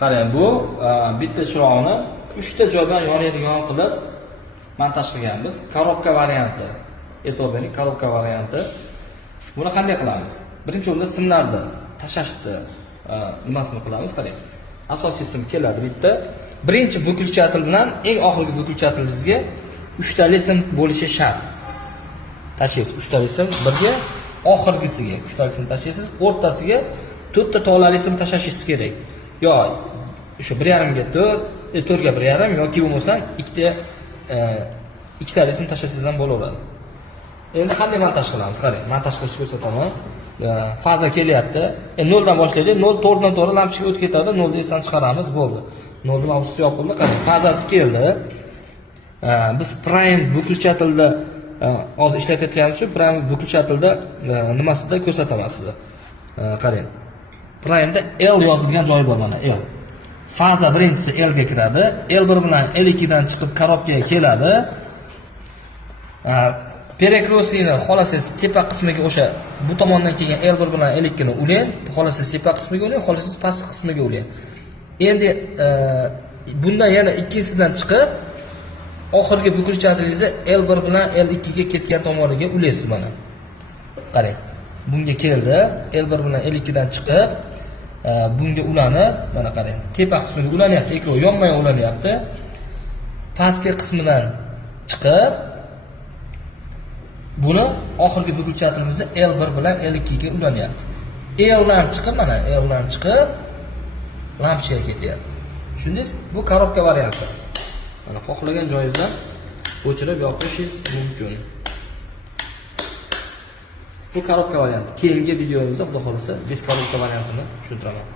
Qarang, bu bitta chiroqni 3 ta joydan yonadigan qilib montaj qilganmiz. Korobka varianti. E'tibor bering, korobka varianti. Buni qanday qilamiz? Birinchi o'rinda simlarni tashashni nimasini qilamiz. Qarang. Asosiy sim keladi bitta. Birinchi выключатель bilan eng oxirgi выключателingizga 3 tali sim bo'lishi shart. Tashlaysiz 3 tali sim birga, oxirgisiga 3 tali sim tashlaysiz, o'rtasiga 4 ta tolali sim tashlashingiz kerak. Yo o'sha 1.5 ga 4, 4 ga 1.5 yoki bo'lmasa 2 tali sim tashlasangiz ham bo'laveradi. Endi qanday montaj qilamiz? Qarang, montaj qilishni ko'rsataman. Faza kelyapti. 0 dan boshlaydi. 0 to'g'ridan to'g'ri lampochka o'tib ketadi. 0 dan esdan chiqaramiz, bo'ldi. 0 ni avtosi yopildi. Qarang, fazasi keldi. Biz prime выключателda hozir ishlatayotganimiz uchun prime выключателda nimasida ko'rsataman sizga. Qarang. Prime'da L yozilgan joyi bor mana, L. Faza birinchisi L ga kiradi. L1 bilan L2 dan chiqib korobkaga keladi. Perekrosini xolasangiz tepa qismiga o'sha bu tomondan kelgan L1 bilan L2 ni ulang, xolasangiz tepa qismiga ulang, xolasangiz pastki qismiga ulang. Endi bundan yana ikkisidan chiqib oxirgi выключателingizni L1 bilan L2 ga ketgan tomoniga ulaysiz mana. Qarang. Bunga keldi, L1 bilan L2 dan chiqib bunga ulanib, mana qarang. Tepa qismiga ulanyapti, ikkovi yonma yon ulanyapti. Pastki qismidan chiqib buni oxirgi выключателimizni L1 bilan L2 ga ulanyapti. L dan chiqib mana, L dan chiqib lampochkaga ketyapti. Tushundingiz? Bu korobka varianti. Mana xohlagan joyingizdan o'chirib yoqishingiz mumkin. Bu korobka varianti. Keyingi videomizda xudo xolasa bez korobka variantini tushuntiraman.